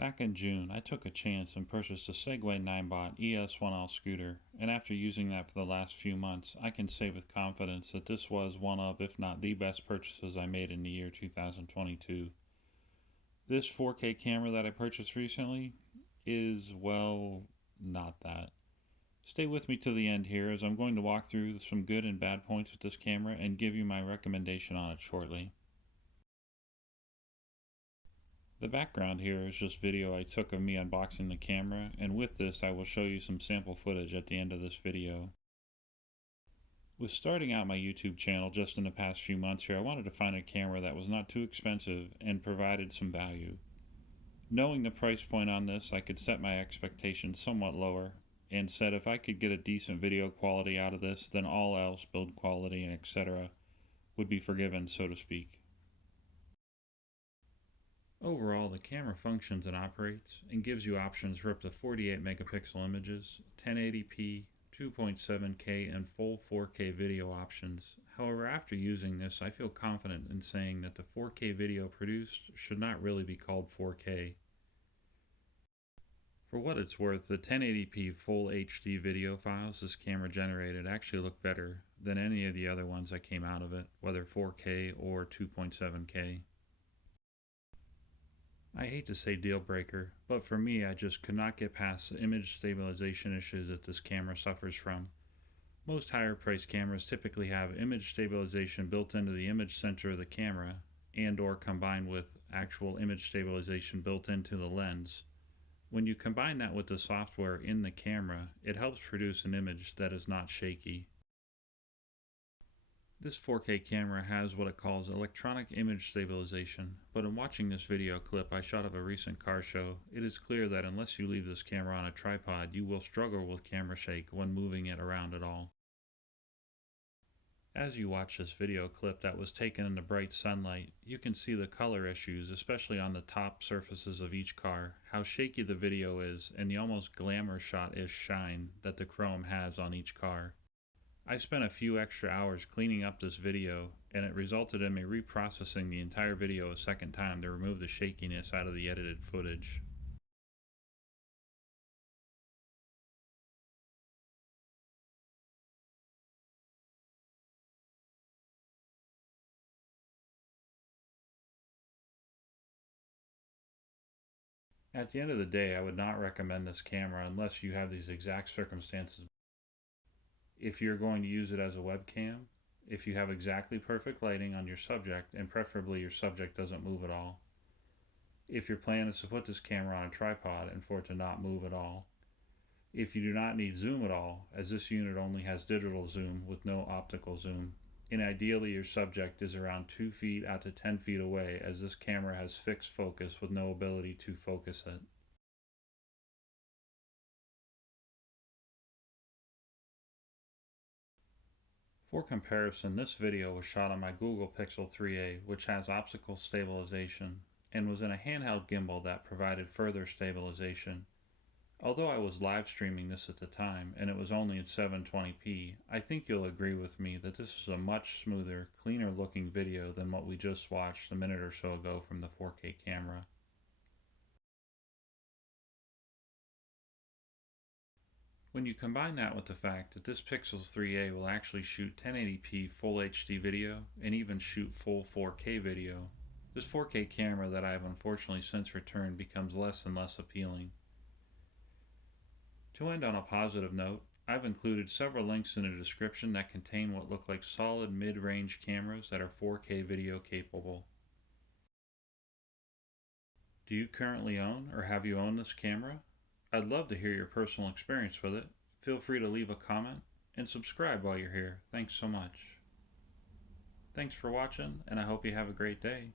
Back in June, I took a chance and purchased a Segway Ninebot ES1L Scooter, and after using that for the last few months, I can say with confidence that this was one of, if not the best purchases I made in the year 2022. This 4K camera that I purchased recently is, well, not that. Stay with me to the end here as I'm going to walk through some good and bad points with this camera and give you my recommendation on it shortly. The background here is just video I took of me unboxing the camera, and with this I will show you some sample footage at the end of this video. With starting out my YouTube channel just in the past few months here, I wanted to find a camera that was not too expensive and provided some value. Knowing the price point on this, I could set my expectations somewhat lower and said if I could get a decent video quality out of this, then all else, build quality and etc., would be forgiven, so to speak. Overall, the camera functions and operates and gives you options for up to 48 megapixel images, 1080p, 2.7K, and full 4K video options. However, after using this, I feel confident in saying that the 4K video produced should not really be called 4K. For what it's worth, the 1080p full HD video files this camera generated actually look better than any of the other ones that came out of it, whether 4K or 2.7K. I hate to say deal breaker, but for me I just could not get past the image stabilization issues that this camera suffers from. Most higher priced cameras typically have image stabilization built into the image sensor of the camera and or combined with actual image stabilization built into the lens. When you combine that with the software in the camera, it helps produce an image that is not shaky. This 4K camera has what it calls electronic image stabilization, but in watching this video clip I shot of a recent car show, it is clear that unless you leave this camera on a tripod, you will struggle with camera shake when moving it around at all. As you watch this video clip that was taken in the bright sunlight, you can see the color issues, especially on the top surfaces of each car, how shaky the video is, and the almost glamour shot-ish shine that the chrome has on each car. I spent a few extra hours cleaning up this video, and it resulted in me reprocessing the entire video a second time to remove the shakiness out of the edited footage. At the end of the day, I would not recommend this camera unless you have these exact circumstances. If you're going to use it as a webcam, if you have exactly perfect lighting on your subject, and preferably your subject doesn't move at all. If your plan is to put this camera on a tripod and for it to not move at all. If you do not need zoom at all, as this unit only has digital zoom with no optical zoom. And ideally your subject is around 2 feet out to 10 feet away, as this camera has fixed focus with no ability to focus it. For comparison, this video was shot on my Google Pixel 3a, which has optical stabilization, and was in a handheld gimbal that provided further stabilization. Although I was live streaming this at the time, and it was only in 720p, I think you'll agree with me that this is a much smoother, cleaner looking video than what we just watched a minute or so ago from the 4K camera. When you combine that with the fact that this Pixel 3a will actually shoot 1080p full HD video and even shoot full 4K video, this 4K camera that I have unfortunately since returned becomes less and less appealing. To end on a positive note, I've included several links in the description that contain what look like solid mid-range cameras that are 4K video capable. Do you currently own or have you owned this camera? I'd love to hear your personal experience with it. Feel free to leave a comment and subscribe while you're here. Thanks so much. Thanks for watching, and I hope you have a great day.